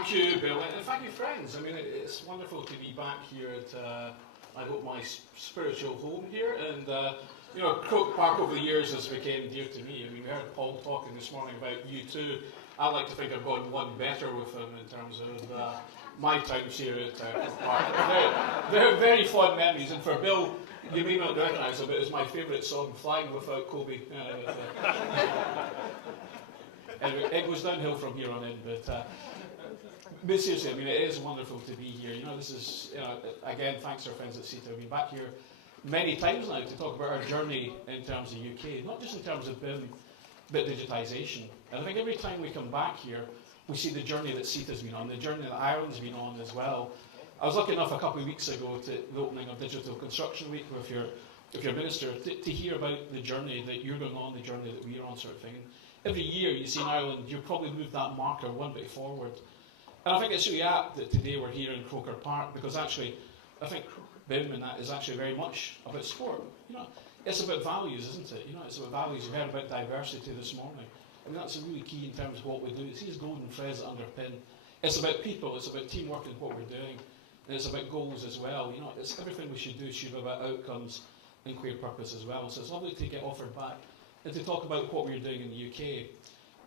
Thank you, Bill, and thank you, friends. I mean, it's wonderful to be back here at, I hope, my spiritual home here. And, you know, Croke Park over the years has become dear to me. I mean, we heard Paul talking this morning about U2. I like to think I've gone one better with him in terms of my times here at Croke Park. They're very fond memories, and for Bill, you may not recognise it, but it's my favourite song, Flying Without Kobe. Anyway, it goes downhill from here on in, but seriously, I mean, it is wonderful to be here. You know, this is, again, thanks to our friends at CETA. I've been back here many times now to talk about our journey in terms of UK, not just in terms of BIM, but digitisation. And I think every time we come back here, we see the journey that CETA's been on, the journey that Ireland's been on as well. I was lucky enough a couple of weeks ago to the opening of Digital Construction Week with your minister to hear about the journey that you're going on, the journey that we're on, sort of thing. Every year you see in Ireland, you probably move that marker one bit forward. And I think it's really apt that today we're here in Croker Park, because actually, I think BIM and that is actually very much about sport. You know, it's about values, isn't it? You know, it's about values. We heard about diversity this morning. I mean, that's really key in terms of what we do. It's these golden threads that underpin. It's about people. It's about teamwork and what we're doing. And it's about goals as well. You know, it's everything we should do should be about outcomes and clear purpose as well. So it's lovely to get offered back and to talk about what we're doing in the UK.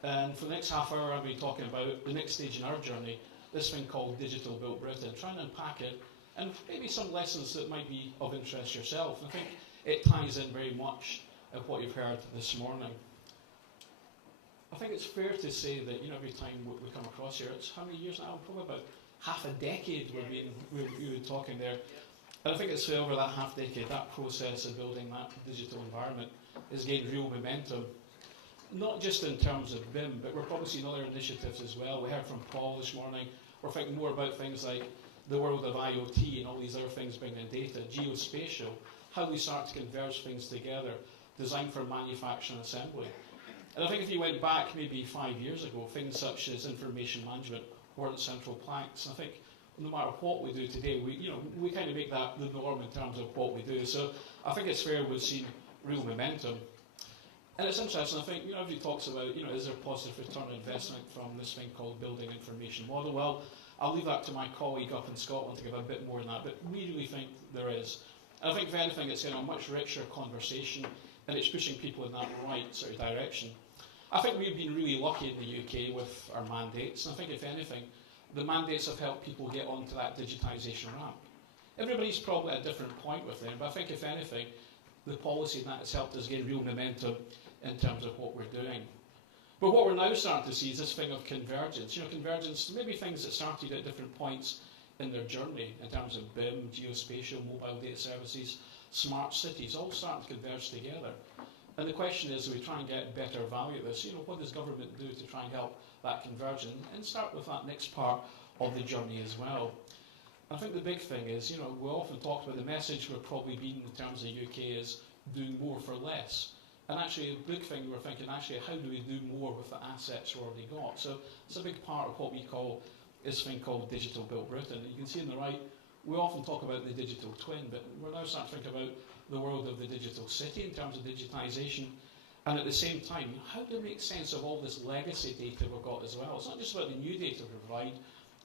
And for the next half hour, I'll be talking about the next stage in our journey, this thing called Digital Built Britain, trying to unpack it, and maybe some lessons that might be of interest yourself. I think it ties in very much of what you've heard this morning. I think it's fair to say that, you know, every time we come across here, it's how many years now? Probably about half a decade we've been talking there. And I think it's over that half decade, that process of building that digital environment has gained real momentum. Not just in terms of BIM, but we're probably seeing other initiatives as well. We heard from Paul this morning. We're thinking more about things like the world of IoT and all these other things bringing in data, geospatial, how we start to converge things together, design for manufacturing and assembly. And I think if you went back maybe 5 years ago, things such as information management weren't central planks. And I think no matter what we do today, we kind of make that the norm in terms of what we do. So I think it's fair we've seen real momentum. And it's interesting, I think, everybody talks about, is there positive return on investment from this thing called building information model? Well, I'll leave that to my colleague up in Scotland to give a bit more on that, but we really think there is. And I think, if anything, it's in a much richer conversation, and it's pushing people in that right sort of direction. I think we've been really lucky in the UK with our mandates, and I think, if anything, the mandates have helped people get onto that digitisation ramp. Everybody's probably at a different point with them, but I think, if anything, the policy in that has helped us gain real momentum in terms of what we're doing. But what we're now starting to see is this thing of convergence. Convergence, maybe things that started at different points in their journey in terms of BIM, geospatial, mobile data services, smart cities, all starting to converge together. And the question is, do we try and get better value at this? What does government do to try and help that convergence? And start with that next part of the journey as well. I think the big thing is, we often talk about the message we're probably being in terms of the UK is doing more for less. And actually, a big thing we're thinking, actually, how do we do more with the assets we've already got? So it's a big part of what we call this thing called Digital Built Britain. You can see on the right, we often talk about the digital twin, but we're now starting to think about the world of the digital city in terms of digitisation. And at the same time, how do we make sense of all this legacy data we've got as well? It's not just about the new data we provide,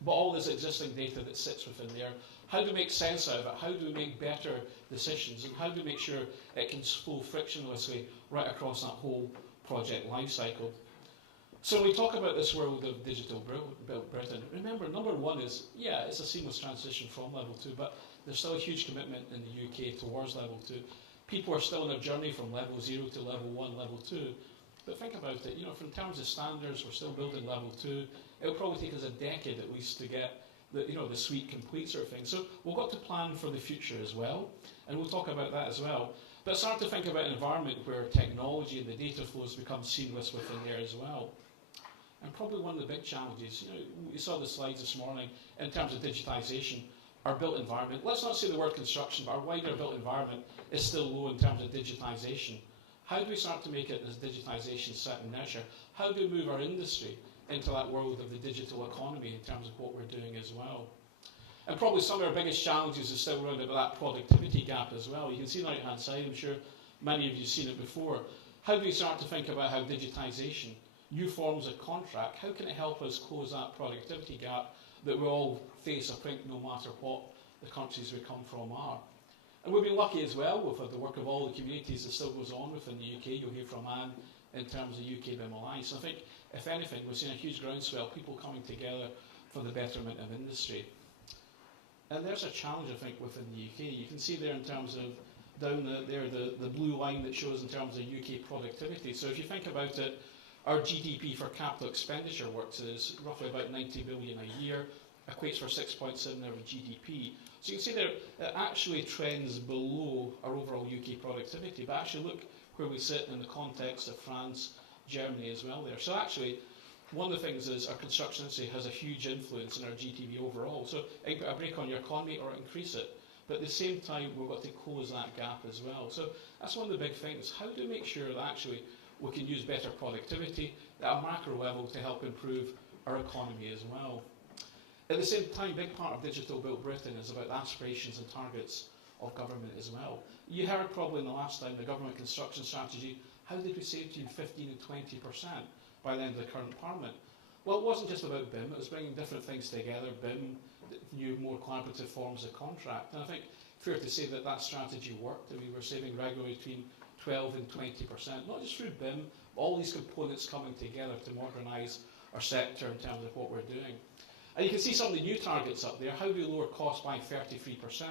but all this existing data that sits within there. How do we make sense out of it? How do we make better decisions? And how do we make sure it can flow frictionlessly right across that whole project lifecycle? So when we talk about this world of Digital Built Britain, remember, number one is, it's a seamless transition from level 2, but there's still a huge commitment in the UK towards level 2. People are still on a journey from level 0 to level 1, level 2. But think about it, in terms of standards, we're still building level 2. It'll probably take us a decade at least to get the suite complete sort of thing. So we've got to plan for the future as well, and we'll talk about that as well. But start to think about an environment where technology and the data flows become seamless within there as well. And probably one of the big challenges, we saw the slides this morning in terms of digitisation, our built environment. Let's not say the word construction, but our wider built environment is still low in terms of digitisation. How do we start to make it this digitisation set and nurture? How do we move our industry into that world of the digital economy in terms of what we're doing as well? And probably some of our biggest challenges is still around about that productivity gap as well. You can see on the right-hand side, I'm sure many of you have seen it before. How do we start to think about how digitisation new forms of contract, how can it help us close that productivity gap that we all face, I think, no matter what the countries we come from are. And we've been lucky as well. We've had the work of all the communities that still goes on within the UK. You'll hear from Anne in terms of UK BIM Alliance. I think, if anything, we've seen a huge groundswell, people coming together for the betterment of industry. And there's a challenge, I think, within the UK. You can see there in terms of down the blue line that shows in terms of UK productivity. So if you think about it, our GDP for capital expenditure works is roughly about 90 billion a year, equates for 6.7 of our GDP. So you can see there, it actually trends below our overall UK productivity, but actually look where we sit in the context of France, Germany as well there. So actually, one of the things is our construction industry has a huge influence in our GDP overall. So it can put a brake on your economy or increase it. But at the same time, we've got to close that gap as well. So that's one of the big things. How do we make sure that actually we can use better productivity at a macro level to help improve our economy as well? At the same time, a big part of Digital Built Britain is about the aspirations and targets of government as well. You heard probably in the last time the government construction strategy, how did we save between 15 and 20% by the end of the current Parliament? Well, it wasn't just about BIM, it was bringing different things together, BIM, new, more collaborative forms of contract. And I think fair to say that that strategy worked. I mean, we're saving regularly between 12 and 20%, not just through BIM, but all these components coming together to modernise our sector in terms of what we're doing. And you can see some of the new targets up there. How do we lower costs by 33%?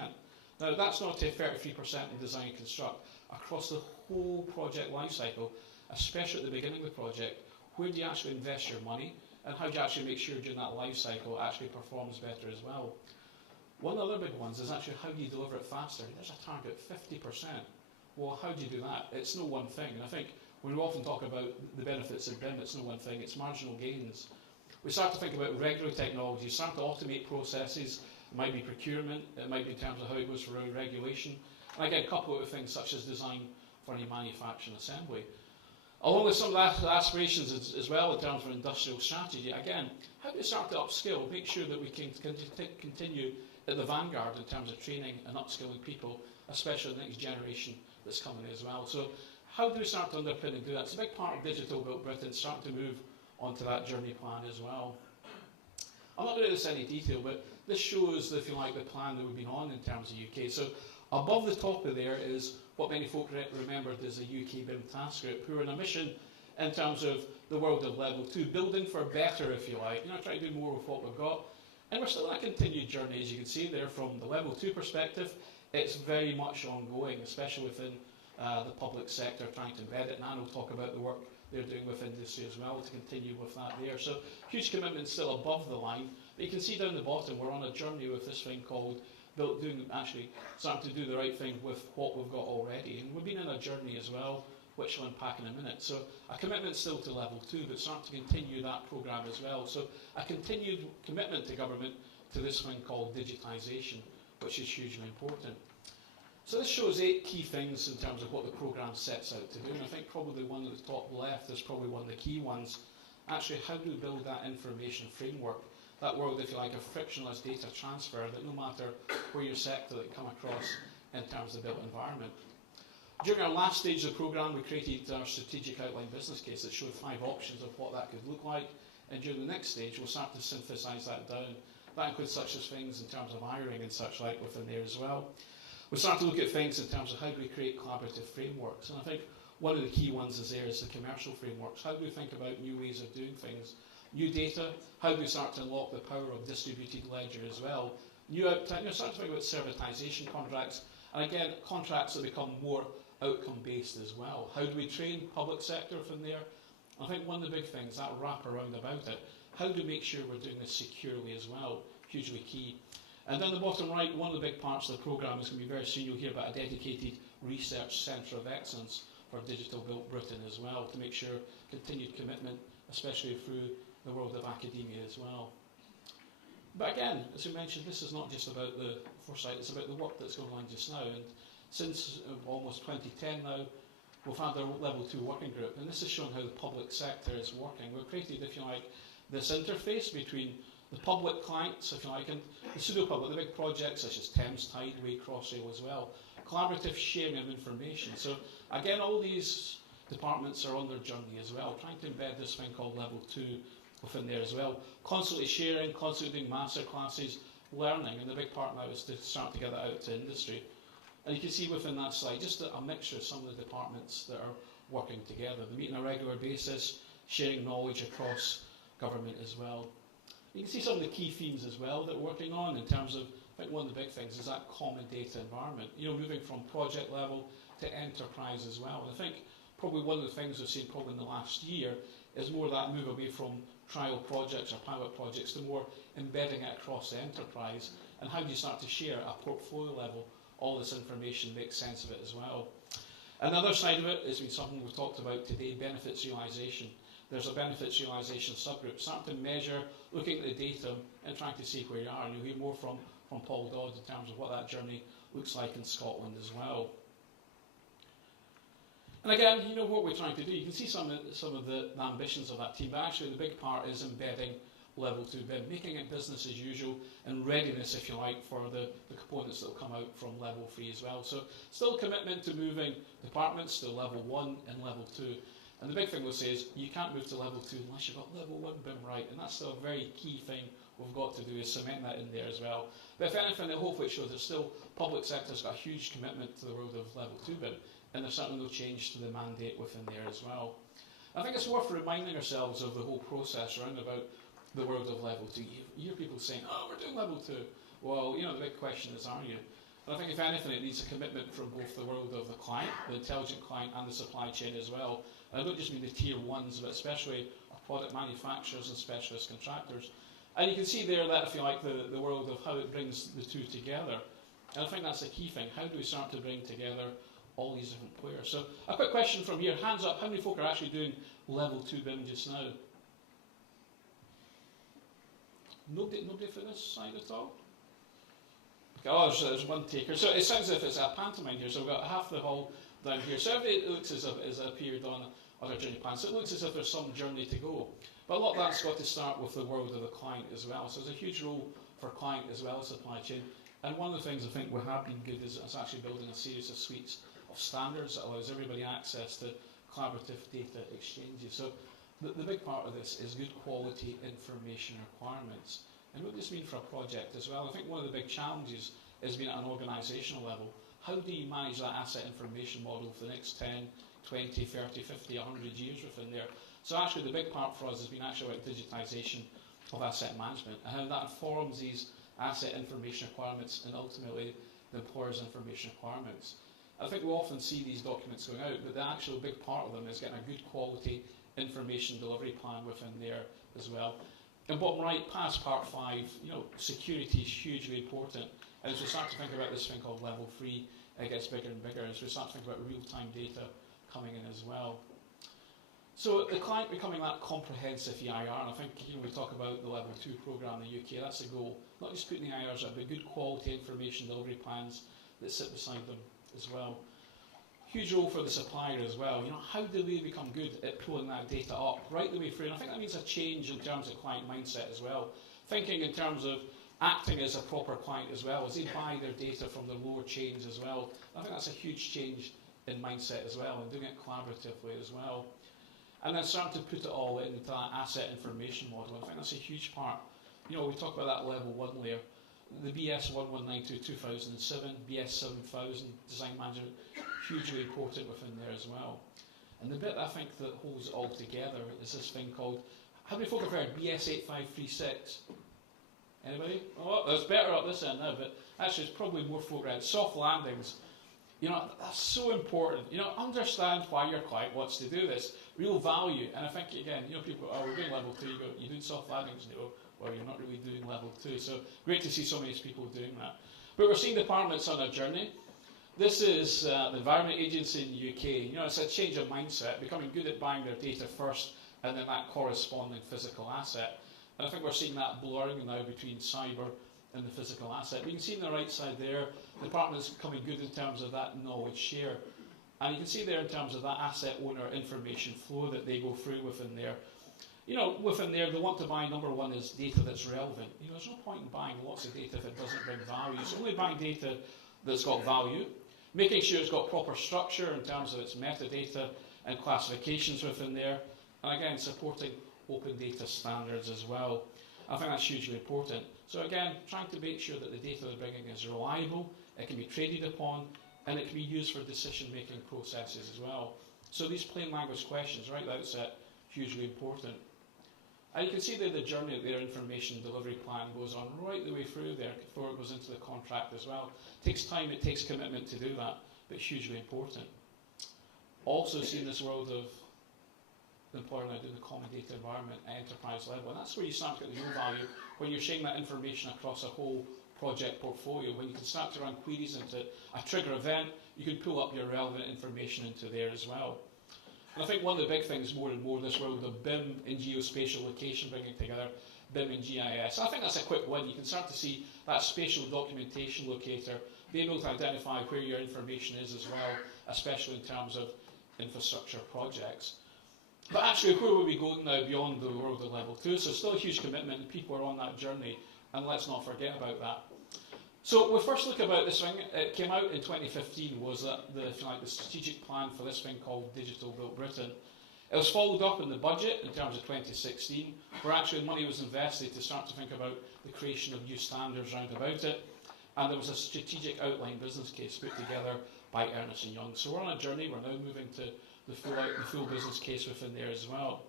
Now, that's not to 33% in design and construct. Across the whole project lifecycle, especially at the beginning of the project, where do you actually invest your money? And how do you actually make sure during that life cycle it actually performs better as well? One of the other big ones is actually how do you deliver it faster? There's a target, 50%. Well, how do you do that? It's no one thing. And I think when we often talk about the benefits of BIM, it's no one thing, it's marginal gains. We start to think about regulatory technology, start to automate processes. It might be procurement, it might be in terms of how it goes around regulation. And again, couple it with things such as design for any manufacturing assembly. Along with some of the aspirations as well in terms of industrial strategy, again, how do we start to upskill, make sure that we can continue at the vanguard in terms of training and upskilling people, especially the next generation that's coming as well. So how do we start to underpin and do that? It's a big part of Digital Built Britain, starting to move onto that journey plan as well. I'm not going to go into this in any detail, but this shows, if you like, the plan that we've been on in terms of UK. So above the top of there is what many folk remembered as the UK BIM Task Group, who are on a mission in terms of the world of level 2, building for better, if you like, try to do more with what we've got. And we're still on a continued journey, as you can see there, from the level 2 perspective. It's very much ongoing, especially within the public sector, trying to embed it. And Anne will talk about the work they're doing with industry as well to continue with that there. So huge commitment still above the line. But you can see down the bottom, we're on a journey with this thing called starting to do the right thing with what we've got already. And we've been in a journey as well, which I'll unpack in a minute. So a commitment still to level 2, but start to continue that programme as well. So a continued commitment to government to this thing called digitisation, which is hugely important. So this shows 8 key things in terms of what the programme sets out to do. And I think probably one at the top left is probably one of the key ones. Actually, how do we build that information framework? That world, if you like, of frictionless data transfer that no matter where your sector that come across in terms of the built environment. During our last stage of the programme, we created our strategic outline business case that showed 5 options of what that could look like. And during the next stage, we'll start to synthesise that down. That includes such as things in terms of hiring and such like within there as well. We start to look at things in terms of how do we create collaborative frameworks. And I think one of the key ones is there is the commercial frameworks. How do we think about new ways of doing things? New data, how do we start to unlock the power of distributed ledger as well? Start to think about servitisation contracts, and again, contracts that become more outcome-based as well. How do we train public sector from there? I think one of the big things, that wrap around about it, how do we make sure we're doing this securely as well? Hugely key. And down the bottom right, one of the big parts of the programme is going to be very soon, you'll hear about a dedicated research centre of excellence for Digital Built Britain as well, to make sure continued commitment, especially through the world of academia as well. But again, as we mentioned, this is not just about the foresight, it's about the work that's going on just now. And since almost 2010 now, we've had our level 2 working group, and this is showing how the public sector is working. We've created, if you like, this interface between the public clients, if you like, and the pseudo-public, the big projects such as Thames Tideway, Crossrail as well. Collaborative sharing of information. So again, all these departments are on their journey as well, trying to embed this thing called level 2 within there as well. Constantly sharing, constantly doing master classes, learning, and the big part now is to start to get that out to industry. And you can see within that slide just a mixture of some of the departments that are working together. They meet on a regular basis, sharing knowledge across government as well. You can see some of the key themes as well that we're working on in terms of, I think one of the big things is that common data environment. Moving from project level to enterprise as well. And I think probably one of the things we've seen probably in the last year is more that move away from trial projects or pilot projects to more embedding it across the enterprise. And how do you start to share at a portfolio level all this information, make sense of it as well. And the other side of it has been something we've talked about today, benefits realisation. There's a benefits realisation subgroup. Start to measure, looking at the data and trying to see where you are. And you'll hear more from Paul Dodd in terms of what that journey looks like in Scotland as well. And again, what we're trying to do, you can see some of the ambitions of that team, but actually the big part is embedding level 2 BIM, making it business as usual and readiness, if you like, for the components that will come out from level 3 as well. So still commitment to moving departments to level 1 and level 2. And the big thing we'll say is you can't move to level 2 unless you've got level 1 BIM right, and that's still a very key thing we've got to do, is cement that in there as well. But if anything, hopefully it shows there's still public sector's got a huge commitment to the world of level 2 BIM, and there's certainly no change to the mandate within there as well. I think it's worth reminding ourselves of the whole process around about the world of level 2. You hear people saying, oh, we're doing level 2. Well, the big question is, are you? And I think if anything, it needs a commitment from both the world of the client, the intelligent client, and the supply chain as well. And I don't just mean the tier 1s, but especially our product manufacturers and specialist contractors. And you can see there that, if you like, the world of how it brings the two together. And I think that's the key thing. How do we start to bring together all these different players? So a quick question from here. Hands up, how many folk are actually doing level 2 BIM just now? Nobody for this side at all? Okay, oh, there's one taker. So it sounds as if it's a pantomime here. So we've got half the hall down here. So it looks as if it's appeared on other journey plans. So it looks as if there's some journey to go. But a lot of that's got to start with the world of the client as well. So there's a huge role for client as well as supply chain. And one of the things I think we have been good is actually building a series of suites of standards that allows everybody access to collaborative data exchanges. So the big part of this is good quality information requirements. And what does this mean for a project as well? I think one of the big challenges has been at an organisational level. How do you manage that asset information model for the next 10, 20, 30, 50, 100 years within there? So actually the big part for us has been actually about digitisation of asset management and how that informs these asset information requirements and ultimately the employer's information requirements. I think we often see these documents going out, but the actual big part of them is getting a good quality information delivery plan within there as well. And bottom right, past part 5, security is hugely important. And as we start to think about this thing called level 3, it gets bigger and bigger as we start to think about real-time data coming in as well. So the client becoming that comprehensive EIR, and I think we talk about the level 2 programme in the UK, that's the goal. Not just putting the EIRs up, but good quality information delivery plans that sit beside them as well. Huge role for the supplier as well. How do they become good at pulling that data up right the way through? And I think that means a change in terms of client mindset as well. Thinking in terms of acting as a proper client as well, as they buy their data from the lower chains as well. I think that's a huge change in mindset as well, and doing it collaboratively as well. And then starting to put it all into that asset information model. I think that's a huge part. We talk about that level 1 layer. The BS 1192-2007, BS 7000, design management, hugely important within there as well. And the bit I think that holds it all together is this thing called, how many folk have heard BS 8536? Anybody? Oh, there's better up this end now, but actually it's probably more folk around. Soft landings. That's so important. Understand why your client wants to do this. Real value. And I think, again, people go, oh, we're doing level 2. You go, you're doing soft landings. And you go, well, you're not really doing level 2. So great to see so many people doing that. But we're seeing departments on a journey. This is the Environment Agency in the UK. It's a change of mindset, becoming good at buying their data first and then that corresponding physical asset. And I think we're seeing that blurring now between cyber and the physical asset. But you can see on the right side there, the department's becoming good in terms of that knowledge share. And you can see there in terms of that asset owner information flow that they go through within there. Within there, they want to buy, number one, is data that's relevant. There's no point in buying lots of data if it doesn't bring value. So only buying data that's got value, making sure it's got proper structure in terms of its metadata, and classifications within there, and again supporting open data standards as well. I think that's hugely important. So again, trying to make sure that the data they're bringing is reliable, it can be traded upon, and it can be used for decision-making processes as well. So these plain language questions right at the outset, hugely important. And you can see there the journey that their information delivery plan goes on right the way through there before it goes into the contract as well. It takes time, it takes commitment to do that, but hugely important. Also see in this world of the employer now doing the common data environment at enterprise level, and that's where you start to get the real value, when you're sharing that information across a whole project portfolio, when you can start to run queries into a trigger event, you can pull up your relevant information into there as well. And I think one of the big things more and more in this world of BIM and geospatial location bringing together BIM and GIS. I think that's a quick win. You can start to see that spatial documentation locator being able to identify where your information is as well, especially in terms of infrastructure projects. But actually, where will we go now beyond the world of level 2? So still a huge commitment, and people are on that journey, and let's not forget about that. So we first look about this thing. It came out in 2015, was that the strategic plan for this thing called Digital Built Britain. It was followed up in the budget in terms of 2016, where actually money was invested to start to think about the creation of new standards round about it, and there was a strategic outline business case put together by Ernst & Young. So we're on a journey. We're now moving to the full business case within there as well.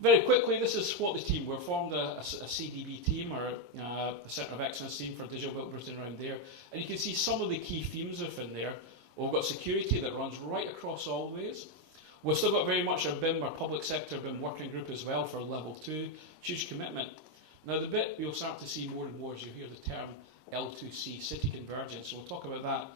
Very quickly, this is what the team, we formed a CDB team, or a Centre of Excellence team for Digital Built Britain around there, and you can see some of the key themes within there. We've got security that runs right across all ways. We've still got very much our BIM, our public sector BIM working group as well for level 2, huge commitment. Now the bit you'll start to see more and more as you hear the term L2C, city convergence, so we'll talk about that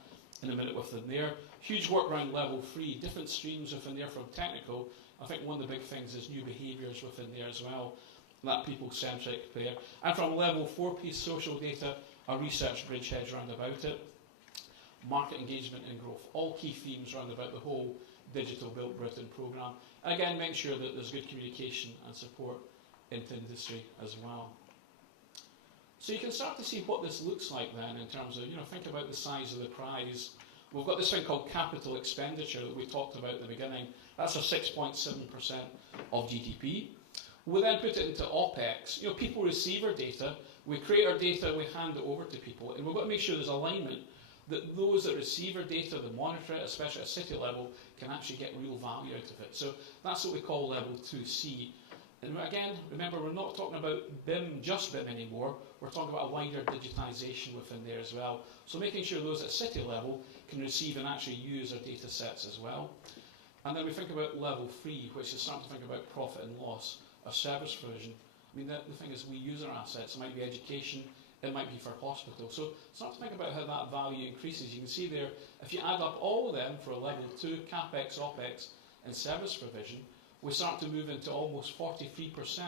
in a minute within there. Huge work around level 3, different streams within there from technical. I think one of the big things is new behaviours within there as well, that people-centric there. And from level 4 piece, social data, our research bridgeheads round about it, market engagement and growth, all key themes round about the whole Digital Built Britain programme. And again, make sure that there's good communication and support into industry as well. So you can start to see what this looks like then in terms of, think about the size of the prize. We've got this thing called capital expenditure that we talked about at the beginning. That's a 6.7% of GDP. We then put it into OPEX. People receive our data, we create our data, we hand it over to people, and we've got to make sure there's alignment that those that receive our data, that monitor it, especially at city level, can actually get real value out of it. So that's what we call level 2C. And again, remember, we're not talking about BIM, just BIM anymore. We're talking about a wider digitisation within there as well. So making sure those at city level can receive and actually use our data sets as well. And then we think about level 3, which is starting to think about profit and loss, our service provision. I mean, the thing is, we use our assets. It might be education, it might be for hospital. So start to think about how that value increases. You can see there, if you add up all of them for a level 2, CapEx, OPEX, and service provision, we start to move into almost 43%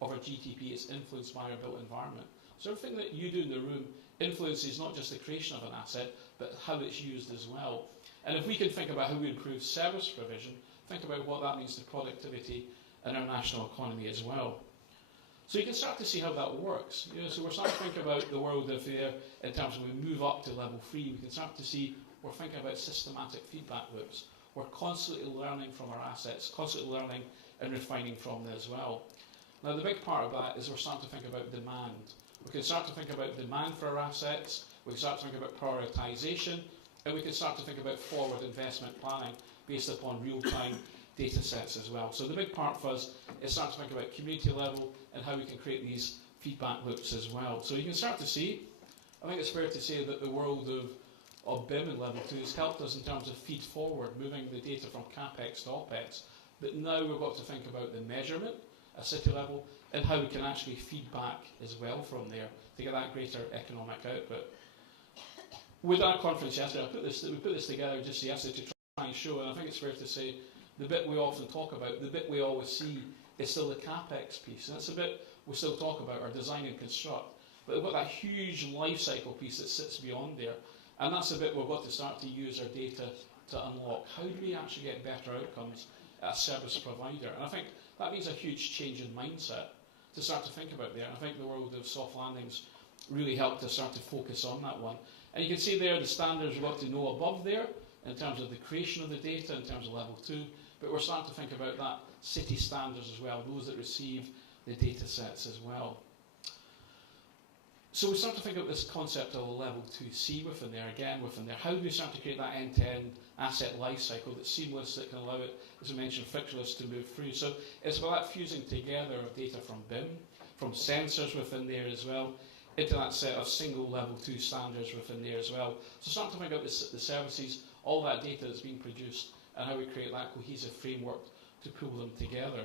of our GDP is influenced by our built environment. So everything that you do in the room influences not just the creation of an asset, but how it's used as well. And if we can think about how we improve service provision, think about what that means to productivity and our national economy as well. So you can start to see how that works. So we're starting to think about the world of there in terms of when we move up to level 3, we can start to see we're thinking about systematic feedback loops. We're constantly learning from our assets, constantly learning and refining from them as well. Now the big part of that is we're starting to think about demand. We can start to think about demand for our assets, we can start to think about prioritisation, and we can start to think about forward investment planning based upon real-time data sets as well. So the big part for us is start to think about community level and how we can create these feedback loops as well. So you can start to see, I think it's fair to say that the world of BIM in level 2 has helped us in terms of feed forward, moving the data from CapEx to OPEX. But now we've got to think about the measurement at city level and how we can actually feed back as well from there to get that greater economic output. With our conference yesterday, we put this together just yesterday to try and show, and I think it's fair to say the bit we often talk about, the bit we always see is still the CapEx piece. And that's a bit we still talk about, our design and construct. But we've got that huge life cycle piece that sits beyond there. And that's the bit we've got to start to use our data to unlock. How do we actually get better outcomes at a service provider? And I think that means a huge change in mindset to start to think about there. And I think the world of soft landings really helped us start to focus on that one. And you can see there the standards we've got to know above there, in terms of the creation of the data, in terms of level 2, but we're starting to think about that city standards as well, those that receive the data sets as well. So we start to think about this concept of a level 2C within there, How do we start to create that end-to-end asset lifecycle that's seamless, that can allow it, as I mentioned, frictionless to move through? So it's about that fusing together of data from BIM, from sensors within there as well, into that set of single level 2 standards within there as well. So start to think about the services, all that data that's being produced, and how we create that cohesive framework to pull them together.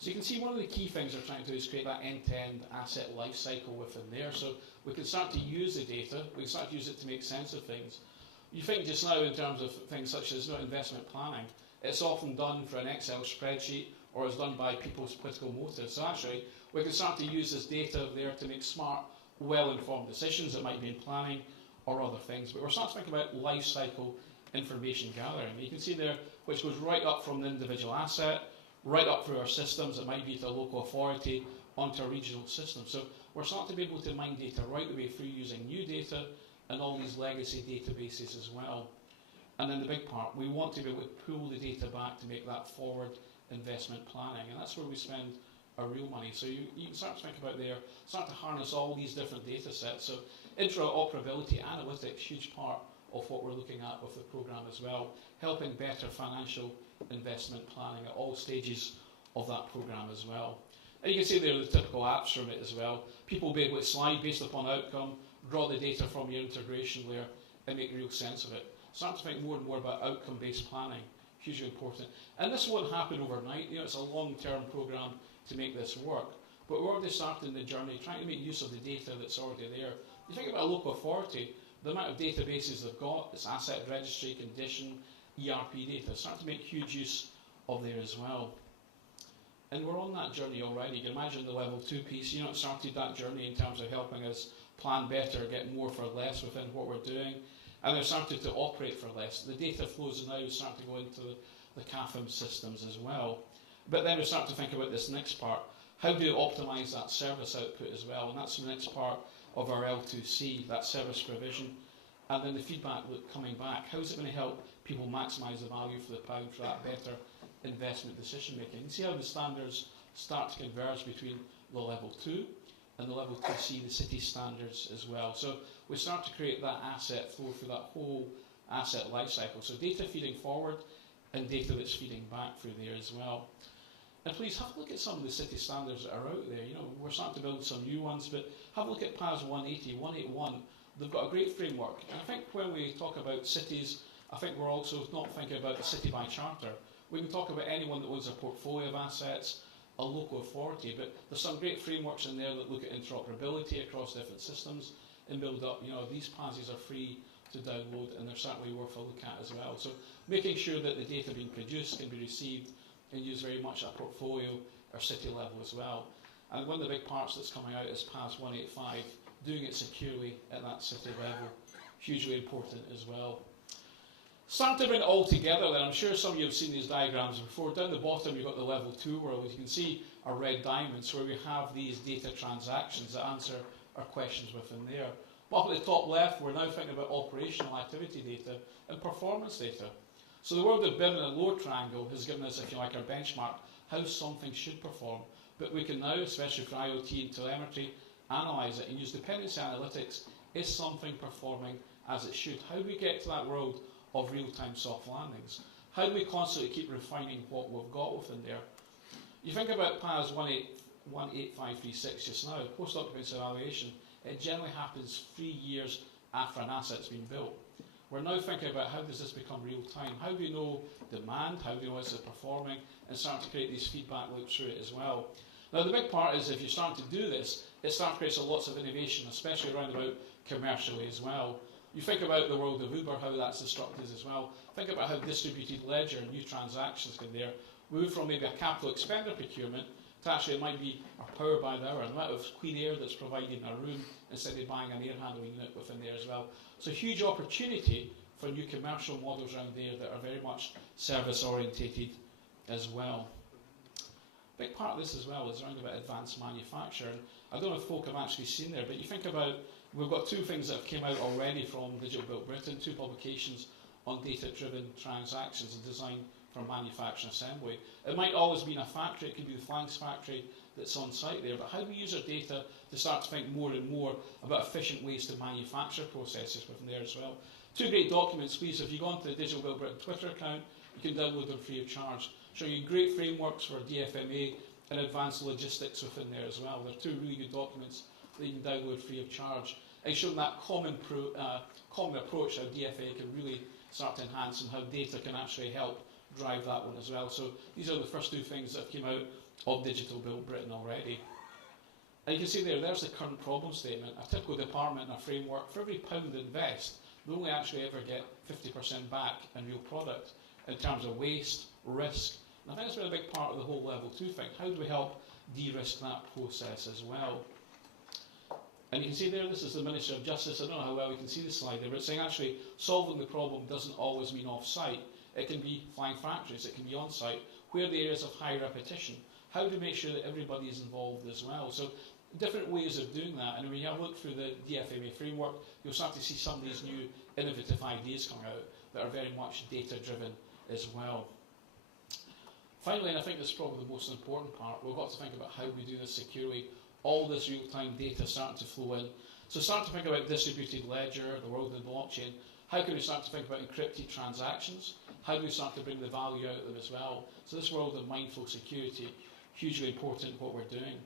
So you can see one of the key things we're trying to do is create that end-to-end asset life cycle within there. So we can start to use the data, we can start to use it to make sense of things. You think just now in terms of things such as investment planning, it's often done for an Excel spreadsheet or is done by people's political motives. So actually, we can start to use this data there to make smart, well-informed decisions that might be in planning or other things. But we're starting to think about life cycle information gathering. You can see there, which goes right up from the individual asset, right up through our systems, it might be to a local authority, onto a regional system. So we're starting to be able to mine data right the way through using new data and all these legacy databases as well. And then the big part, we want to be able to pull the data back to make that forward investment planning, and that's where we spend our real money. So you can start to think about there, start to harness all these different data sets. So interoperability, analytics, huge part of what we're looking at with the programme as well, helping better financial investment planning at all stages of that programme as well. And you can see there the typical apps from it as well. People will be able to slide based upon outcome, draw the data from your integration layer and make real sense of it. Start to think more and more about outcome-based planning, hugely important. And this won't happen overnight, it's a long-term programme to make this work. But we're already starting the journey, trying to make use of the data that's already there. You think about a local authority, the amount of databases they've got, it's asset registry, condition, ERP data, start to make huge use of there as well. And we're on that journey already. You can imagine the level 2 piece, it started that journey in terms of helping us plan better, get more for less within what we're doing. And they've started to operate for less. The data flows now start to go into the CAFM systems as well. But then we start to think about this next part. How do you optimise that service output as well? And that's the next part of our L2C, that service provision. And then the feedback loop coming back. How is it going to help people maximise the value for the pound for that better investment decision making? You can see how the standards start to converge between the level 2 and the level 2C, the city standards as well. So we start to create that asset flow through that whole asset life cycle. So data feeding forward and data that's feeding back through there as well. And please have a look at some of the city standards that are out there. We're starting to build some new ones, but have a look at PAS 180, 181. They've got a great framework. And I think when we talk about cities, I think we're also not thinking about a city by charter. We can talk about anyone that owns a portfolio of assets, a local authority, but there's some great frameworks in there that look at interoperability across different systems and build up, these PASs are free to download and they're certainly worth a look at as well. So making sure that the data being produced can be received and used very much at portfolio or city level as well. And one of the big parts that's coming out is PAS 185, doing it securely at that city level, hugely important as well. Starting to bring it all together then, I'm sure some of you have seen these diagrams before. Down the bottom you've got the level 2 world. You can see our red diamonds where we have these data transactions that answer our questions within there. But up at the top left we're now thinking about operational activity data and performance data. So the world of BIM in a lower triangle has given us, if you like, our benchmark, how something should perform. But we can now, especially for IoT and telemetry, analyse it and use dependency analytics. Is something performing as it should? How do we get to that world of real-time soft landings? How do we constantly keep refining what we've got within there? You think about PAS 18536 just now, post-occupancy evaluation, it generally happens 3 years after an asset's been built. We're now thinking about how does this become real-time? How do we know demand? How do we know is it performing? And start to create these feedback loops through it as well. Now the big part is if you start to do this, it starts to create lots of innovation, especially around about commercially as well. You think about the world of Uber, how that's disrupted as well. Think about how distributed ledger and new transactions can there move from maybe a capital expenditure procurement to actually it might be our power by the hour, and the amount of clean air that's provided in a room instead of buying an air handling unit within there as well. So huge opportunity for new commercial models around there that are very much service orientated as well. A big part of this as well is around about advanced manufacturing. I don't know if folk have actually seen there, but you think about We've got two things that have came out already from Digital Built Britain, two publications on data-driven transactions and design for manufacturing assembly. It might always be in a factory, it could be the flanks factory that's on site there, but how do we use our data to start to think more and more about efficient ways to manufacture processes within there as well. Two great documents, please. If you go onto the Digital Built Britain Twitter account, you can download them free of charge, showing you great frameworks for DFMA and advanced logistics within there as well. They're two really good documents that you can download free of charge, and showing that common approach how DFA can really start to enhance and how data can actually help drive that one as well. So these are the first two things that have come out of Digital Built Britain already. And you can see there's the current problem statement. A typical department and a framework, for every £1 they invest, they only actually ever get 50% back in real product in terms of waste, risk. And I think that's been a big part of the whole level 2 thing. How do we help de-risk that process as well? And you can see there, this is the Minister of Justice. I don't know how well you can see the slide there, but it's saying actually solving the problem doesn't always mean off-site. It can be flying factories, it can be on-site. Where are the areas of high repetition? How do we make sure that everybody is involved as well? So different ways of doing that. And when you have a look through the DFMA framework, you'll start to see some of these new innovative ideas coming out that are very much data-driven as well. Finally, and I think this is probably the most important part, we've got to think about how we do this securely. All this real-time data starting to flow in. So start to think about distributed ledger, the world of the blockchain. How can we start to think about encrypted transactions? How do we start to bring the value out of them as well? So this world of mindful security, hugely important what we're doing.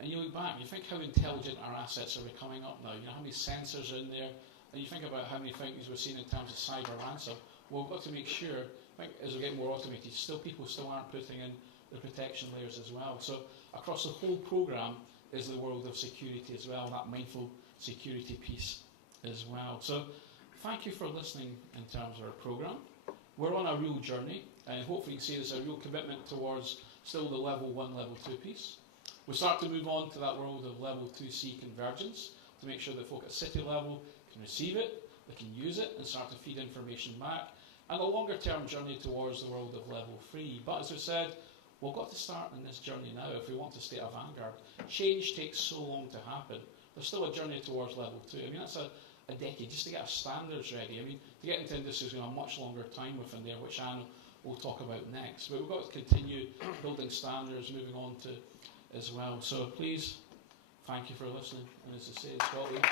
And you look back, you think how intelligent our assets are becoming up now. You know how many sensors are in there, and you think about how many things we're seeing in terms of cyber ransom. Well, we've got to make sure, I think as we get more automated, people still aren't putting in the protection layers as well. So across the whole programme is the world of security as well, that mindful security piece as well. So thank you for listening in terms of our programme. We're on a real journey, and hopefully you can see there's a real commitment towards still the level 1, level 2 piece. We start to move on to that world of level 2C convergence to make sure that folk at city level can receive it, they can use it and start to feed information back, and a longer term journey towards the world of level 3. But as I said, we've got to start on this journey now if we want to stay a vanguard. Change takes so long to happen. There's still a journey towards level 2. I mean, that's a decade just to get our standards ready. I mean, to get into industry is going to have a much longer time within there, which Anne will talk about next. But we've got to continue building standards, moving on to as well. So please, thank you for listening. And as I say, Scotland.